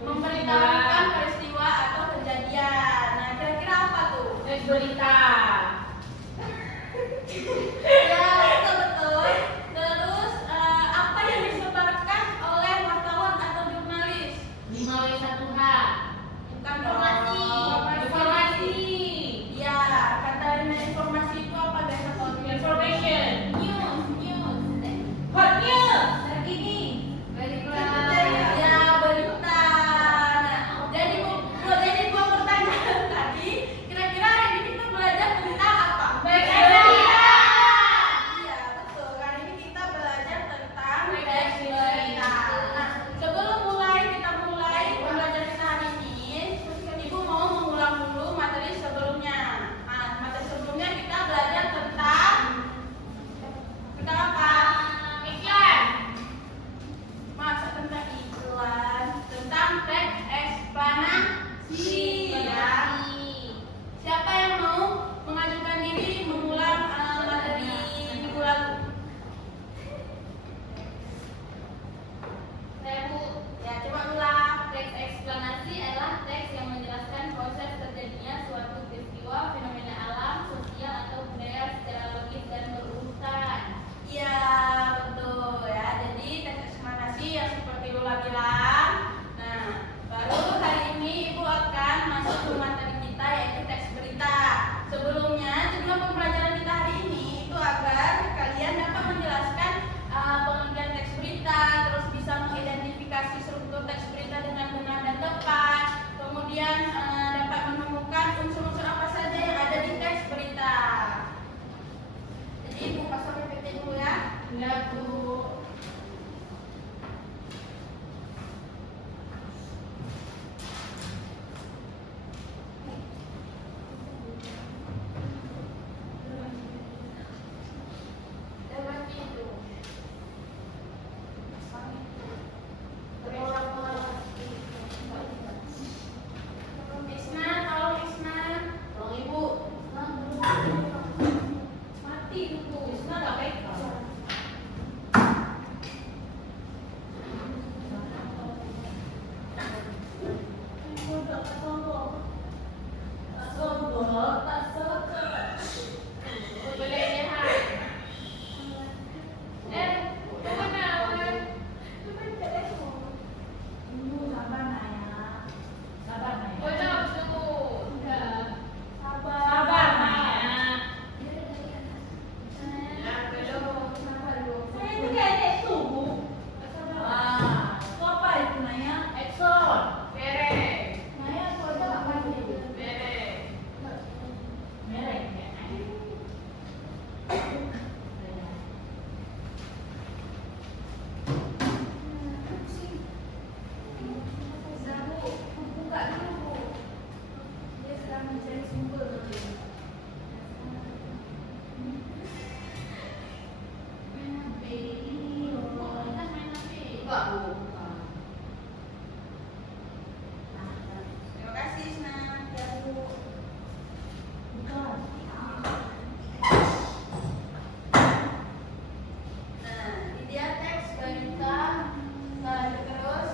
memberitahukan peristiwa atau kejadian. Nah, kira-kira apa tuh? Teks berita. Ya, betul-betul. Terus apa yang disebarkan oleh wartawan atau jurnalis? 5W1H. Bukan dong. Informasi. Ya, kata informasi itu apa guys? Information. News. Hot news. Terkini. Berita. Ya, berita. Nah, jadi dua pertanyaan tadi. Kira-kira hari ini kita belajar tentang apa? Teks berita. Iya, betul. Hari ini kita belajar tentang Teks teks berita. berita. Nah, sebelum kita mulai belajar kita hari ini, Ibu mau mengulang dulu materi sebelumnya. Nah, materi sebelumnya kita belajar tentang apa? Iklan. Masa tentang iklan, tentang teks eksplanasi ya. Siapa yang mau mengajukan diri mengulang materi minggu lalu? Saya Bu. Ya, coba ulang. Teks eksplanasi adalah teks yang menjelaskan proses terjadinya suatu peristiwa, fenomena alam, sosial atau budaya secara logis dan berurutan. Iya, betul ya. Jadi teks eksplanasi yang seperti Lula bilang. Nah, baru hari ini Ibu akan masuk ke materi kita yaitu teks berita. Sebelumnya, tujuan pembelajaran kita hari ini itu agar kalian dapat menjelaskan pengertian teks berita, terus bisa mengidentifikasi struktur teks berita dengan benar dan tepat. Kemudian dapat menemukan unsur-unsur apa saja yang ada di teks berita. Jadi Ibu pasang PPT dulu ya. Ya Bu. Lewat itu. Isna, tolong Isna. Tolong Ibu. Mati Bu. Isna nggak pegang. Boleh lihat. Terima kasih Isna. Ya Bu. Nah, ini dia teks berita. Terus,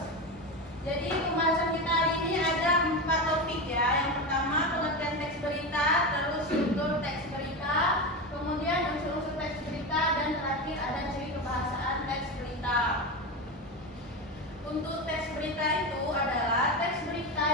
jadi pembahasan kita hari ini ada 4 topik ya. Yang pertama pengertian teks berita, terus struktur teks berita, kemudian unsur-unsur teks berita, dan terakhir ada ciri kebahasaan teks berita. Untuk teks berita itu adalah teks berita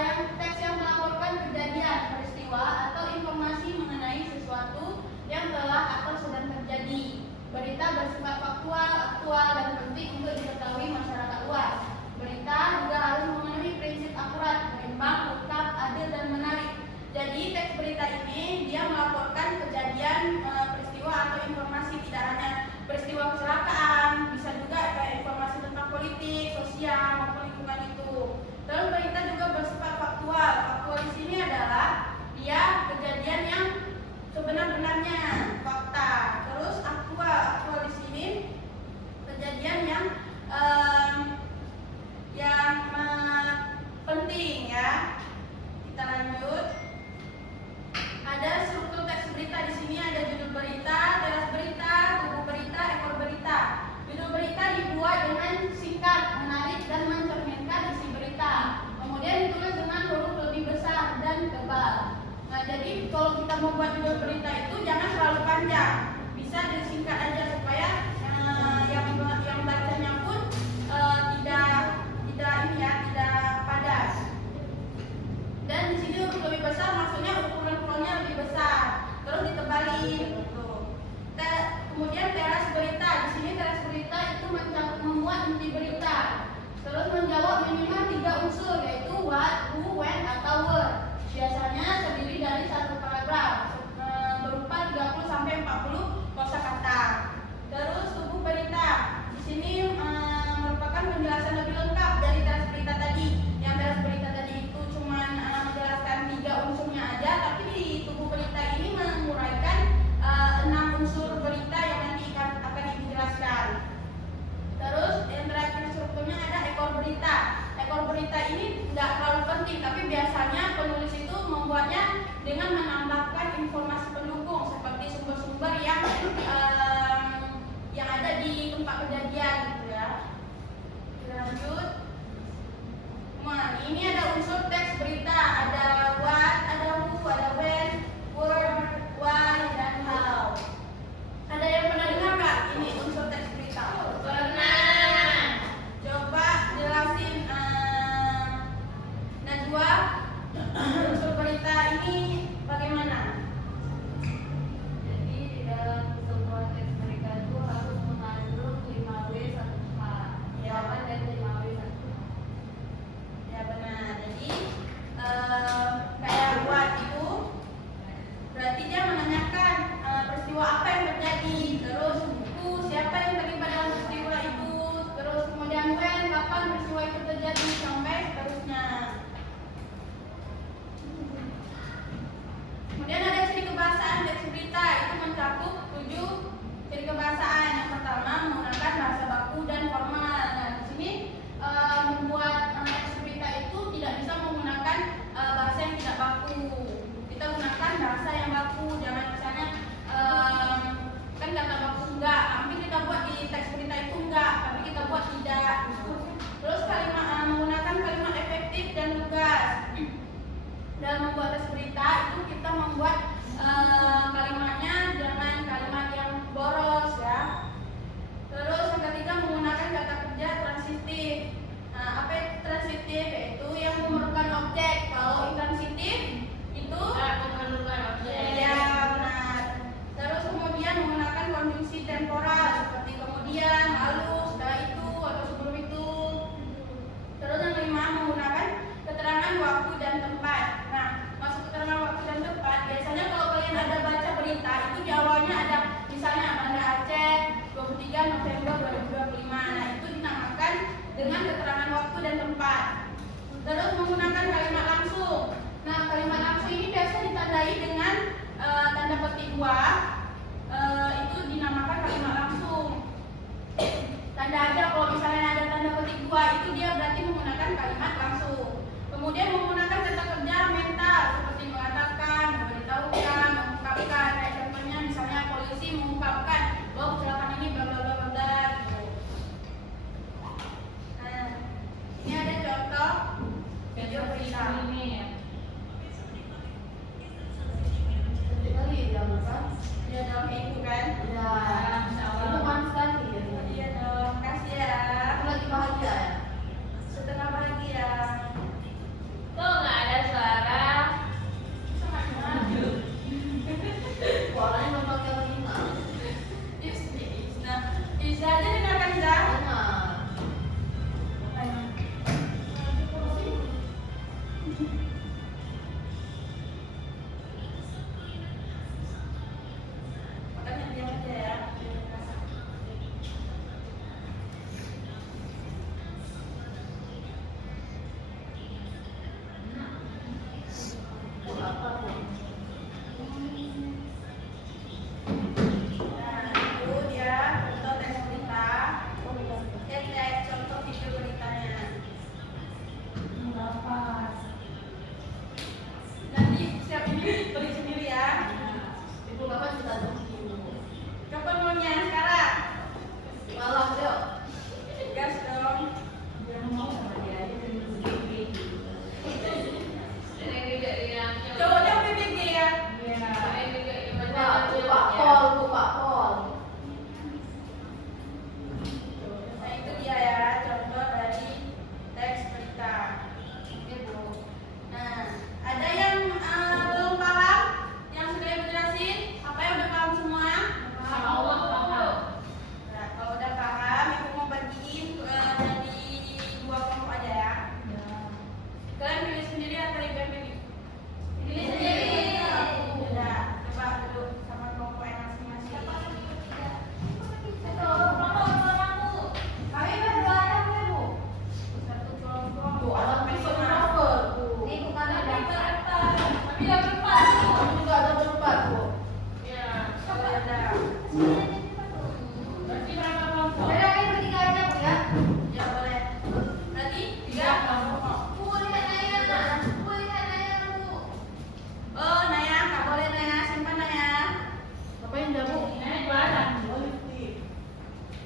yang melaporkan kejadian, peristiwa, atau informasi mengenai sesuatu yang telah atau sedang terjadi. Berita bersifat faktual, aktual, dan penting untuk diketahui masyarakat luas. Berita juga harus memenuhi prinsip akurat, berimbang, lengkap, adil, dan menarik. Jadi teks berita ini dia melaporkan kejadian, peristiwa atau informasi, tidak hanya peristiwa kecelakaan, bisa juga kayak informasi tentang politik, sosial, maupun lingkungan itu. Terus berita juga bersifat faktual. Faktual di sini adalah dia kejadian yang sebenar-benarnya, fakta. Terus aktual di sini kejadian yang penting ya. Kita lanjut. Ada struktur teks berita di sini, ada judul berita, teras berita, tubuh teras berita. Di sini teras berita itu memuat inti berita. Terus menjawab minimal 3 unsur, yaitu what, who, when, atau where. Biasanya terdiri dari satu paragraf berupa 30 sampai 40 kosakata. Terus tubuh berita. Di sini merupakan penjelasan lebih lengkap dari teras berita tadi. Yang teras berita tadi itu cuma menjelaskan 3 unsurnya aja, tapi di tubuh berita ini menguraikan 6 unsur berita yang nanti akan dijelaskan. Terus yang terakhir strukturnya ada ekor berita. Ekor berita ini nggak terlalu penting, tapi biasanya penulis itu membuatnya dengan menambahkan informasi pendukung seperti sumber-sumber yang ada di tempat kejadian gitu ya. Kita lanjut. Nah, ini ada unsur teks berita, ada what, ada who, ada when, where, why, dan how. Ada yang pernah dengar nggak ini unsur teks berita? Pernah. Coba jelasin Najwa, unsur berita ini bagaimana? Jadi di dalam sebuah teks berita itu harus mengandung 5W 1H. Jawaban dari 5W 1H. Ya benar. Jadi kayak what itu berarti dia menanyakan peristiwa apa yang terjadi. Terus siapa yang terlibat dalam peristiwa itu. Terus kemudian when, kapan peristiwa itu terjadi, sampai seterusnya. Kemudian ada ciri kebahasaan teks berita, itu mencakup 7 ciri kebahasaan. Yang pertama menggunakan bahasa baku dan formal. Nah, di sini membuat teks berita itu tidak bisa menggunakan bahasa yang tidak baku. Kita gunakan bahasa yang baku, jangan misalnya kan kata baku enggak, tapi kita buat di teks berita itu enggak, tapi kita buat tidak. Terus menggunakan kalimat efektif dan lugas. Dalam membuat teks berita itu kita membuat kalimatnya jangan kalimat yang boros ya. Terus yang ketiga menggunakan kata kerja transitif. Nah, apa itu transitif? Yaitu yang memerlukan objek. Kalau intransitif itu Memerlukan objek. ya benar. Terus kemudian menggunakan konjungsi temporal seperti kemudian, lalu, setelah itu, atau sebelum itu. Terus yang kelima menggunakan keterangan waktu dan tempat. Nah, maksud keterangan waktu dan tempat biasanya kalau kalian ada baca berita itu di awalnya ada misalnya Banda Aceh 23 November 2025. Nah, itu dinamakan dengan keterangan waktu dan tempat. Terus menggunakan kalimat langsung. Nah, kalimat langsung ini biasa ditandai dengan tanda petik buah. Itu dinamakan kalimat langsung. Tanda aja kalau misalnya ada tanda petik buah itu dia berarti menggunakan kalimat langsung. Kemudian menggunakan kata kerja mental seperti mengatakan, memberitahukan, mengungkapkan. Kayak contohnya misalnya polisi mengungkapkan bahwa kecelakaan ini bla bla bla bla gitu. Nah, ini ada contoh video berita. Ini ya. Kali dalam apa? Dia dalam itu kan? Ya, insya Allah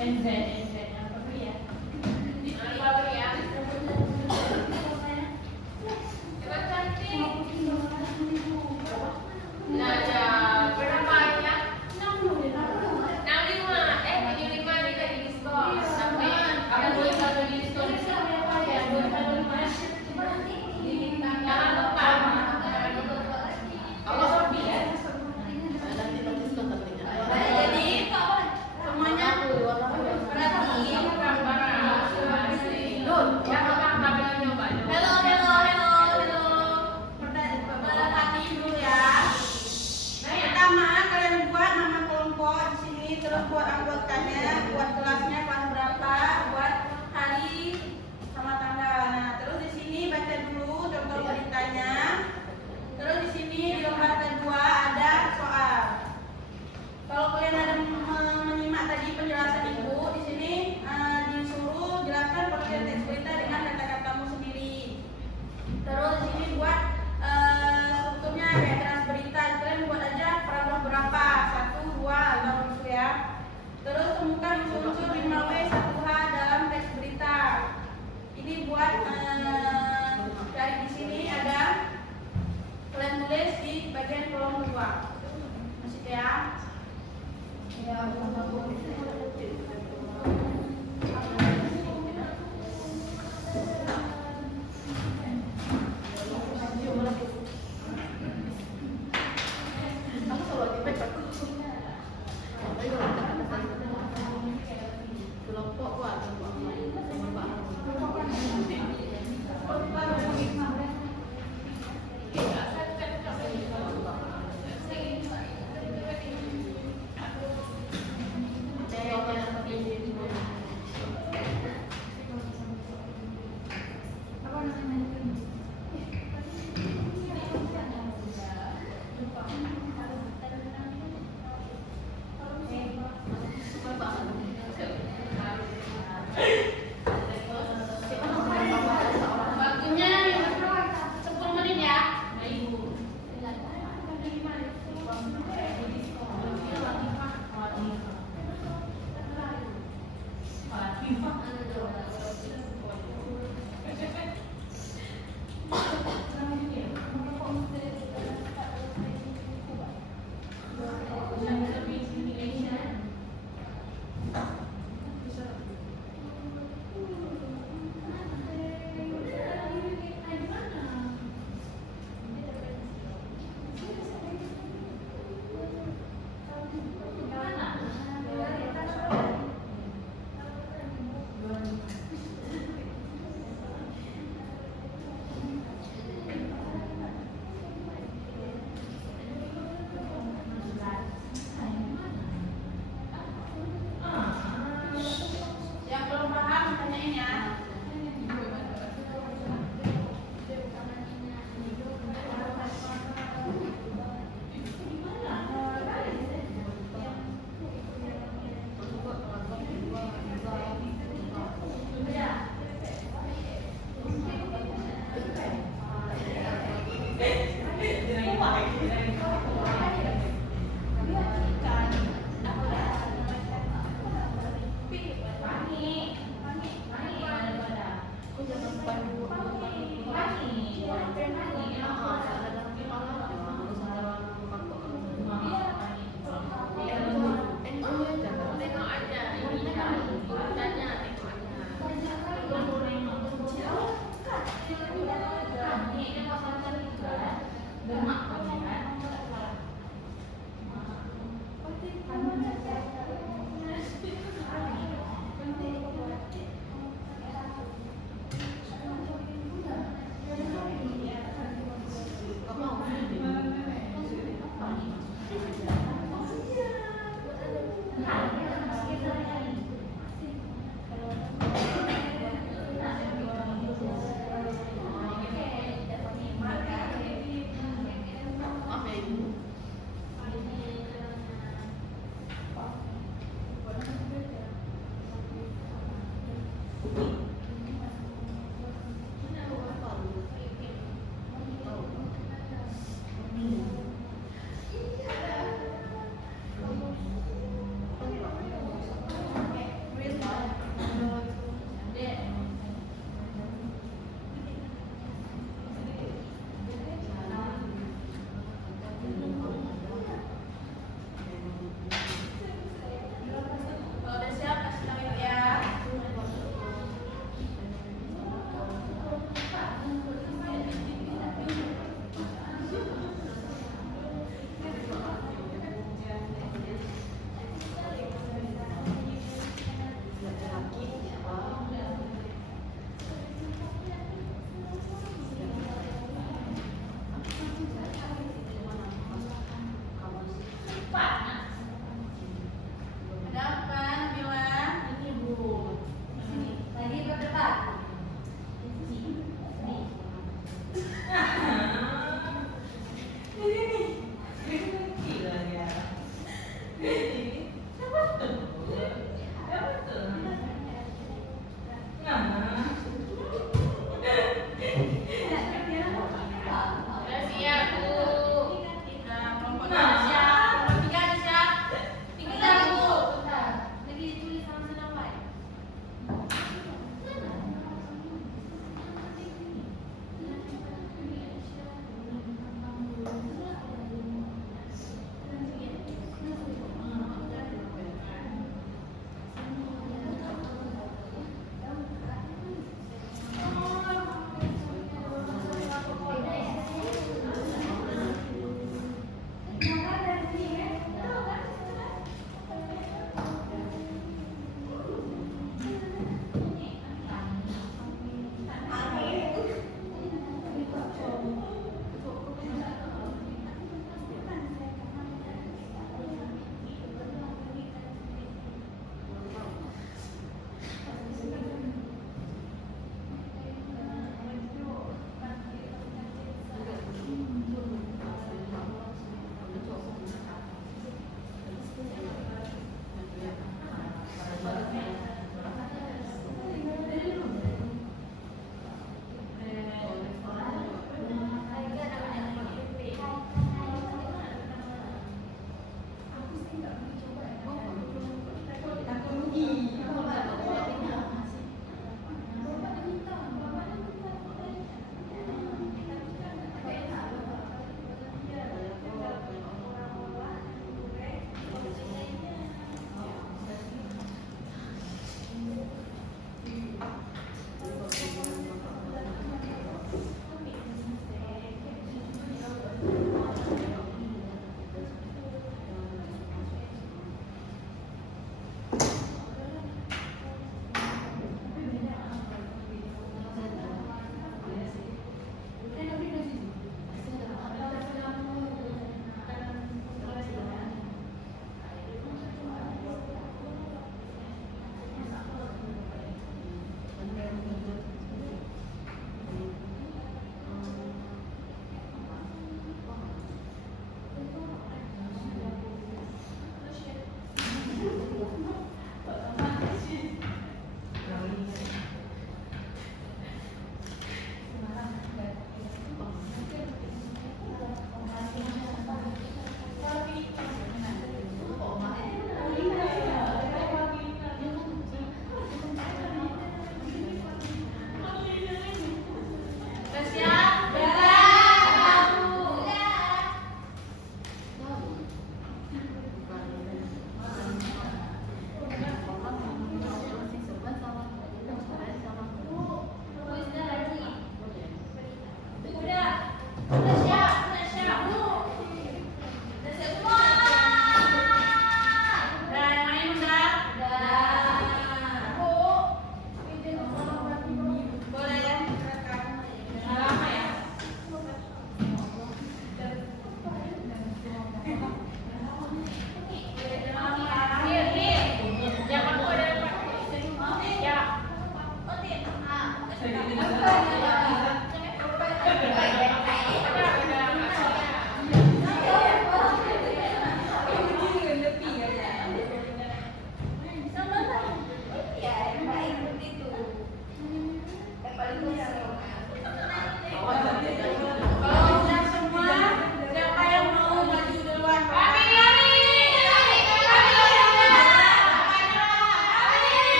NZ apa ya? Apa ya? Coba cantik. Nah, ya berapa ya? 65. 75 ini tadi diskon. Sampai ada boleh satu diskon. Ya, boleh satu 5. Jangan lupa. Kalau Sophie ya. Jadi semuanya berarti Perhatikan dulu ya. Pertama kalian buat nama kelompok di sini, terus buat anggotanya, buat kelasnya kelas berapa, buat hari sama tanggal. Nah, terus di sini baca dulu contoh beritanya. Terus di sini di lembar kedua ada soal. Kalau kalian ada menyimak tadi penjelasan ibu, di sini disuruh jelaskan pengertian teks berita dengan kata-katamu sendiri. Terus di sini buat strukturnya kayak jelas berita, kalian buat aja paragraf berapa, 1, 2, atau gitu ya. Terus temukan unsur-unsur 5W 1H dalam teks berita. Ini buat cari di sini ada, kalian tulis di bagian kolom kedua. Masih ya? Ya, waktunya 10 menit ya.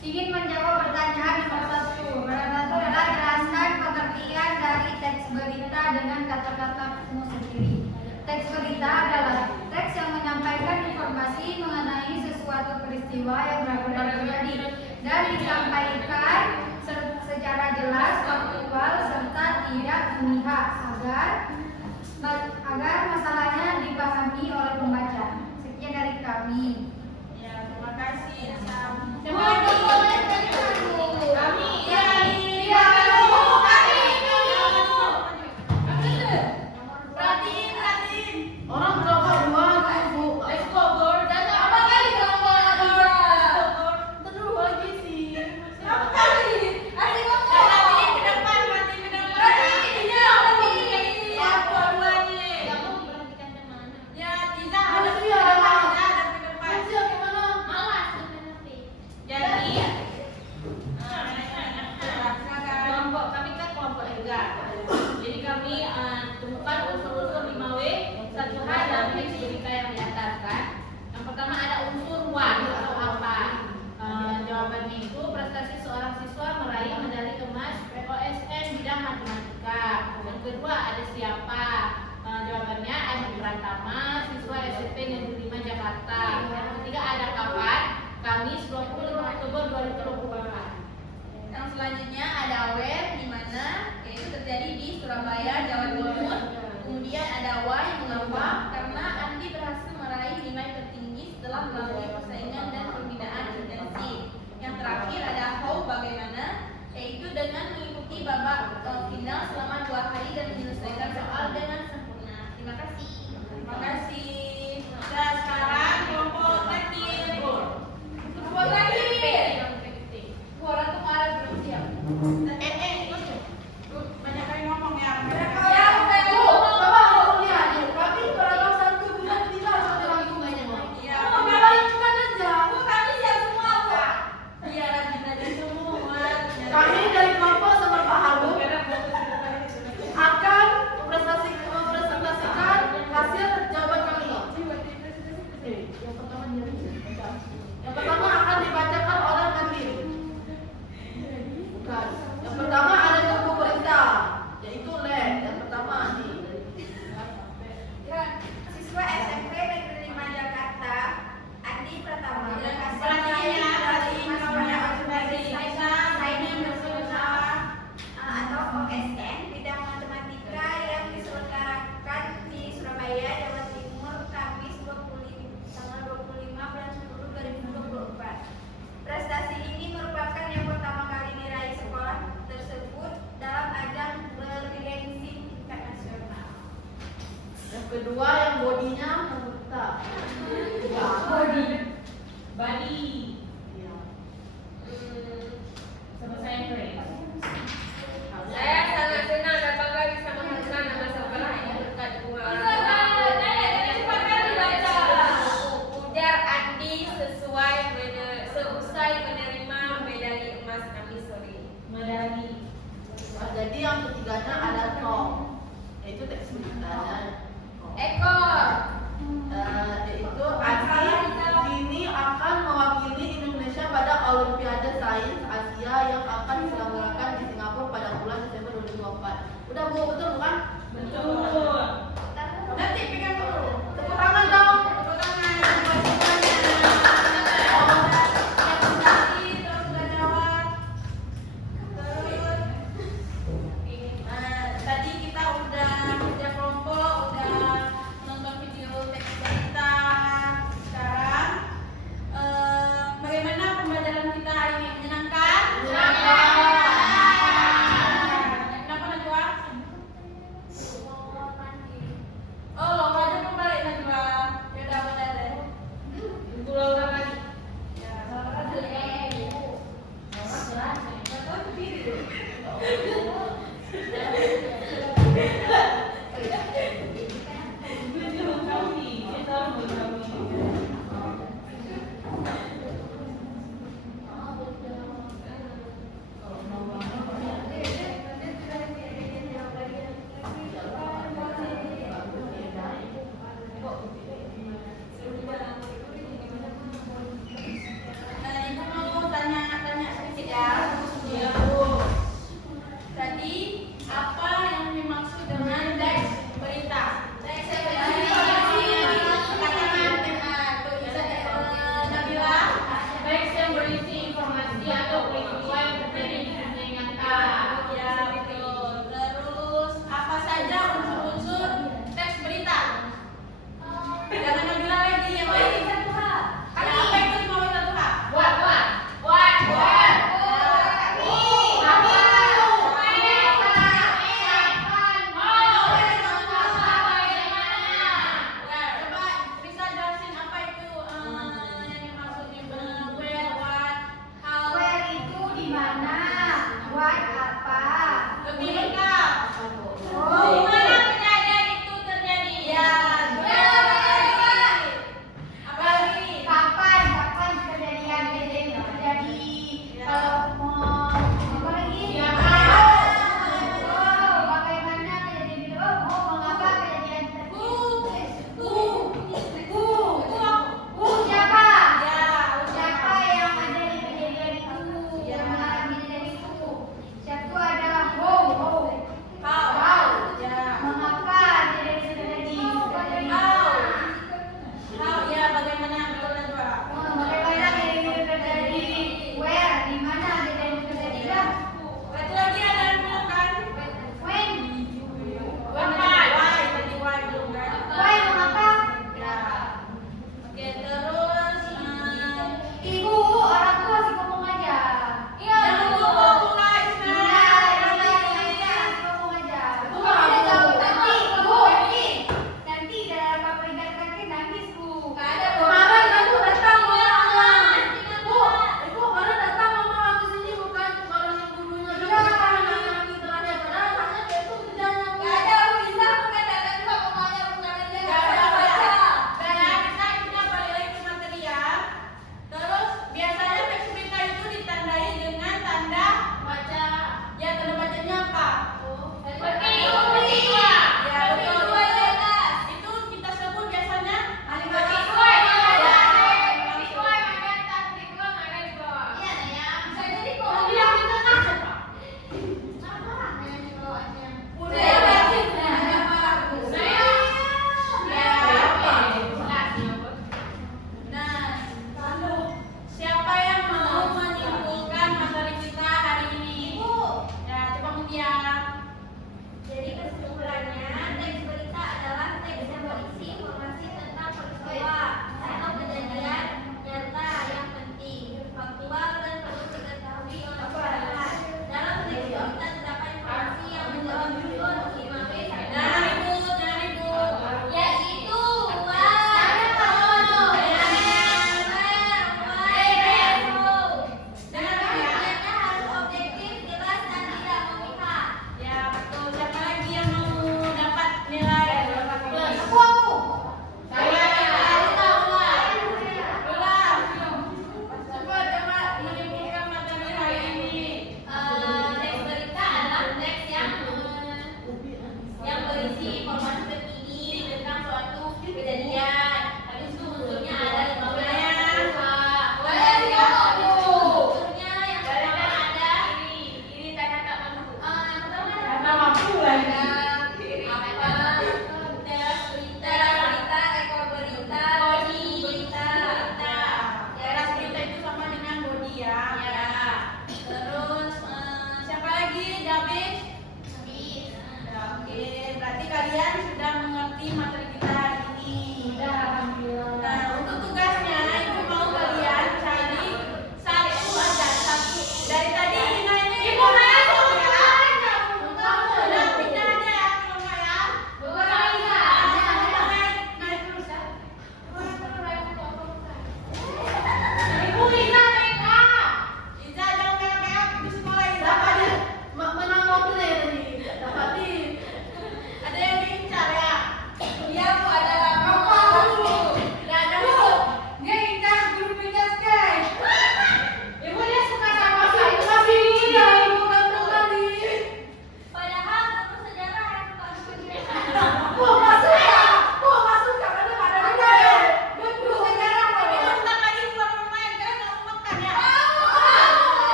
ingin menjawab pertanyaan nomor 1. Moderator adalah jelaskan pengertian dari teks berita dengan kata-katamu sendiri. Teks berita adalah teks yang menyampaikan informasi mengenai sesuatu peristiwa yang benar-benar terjadi dan disampaikan secara jelas, faktual, serta tidak memihak agar masalahnya dipahami oleh pembaca. Sekian dari kami. Ya, terima kasih.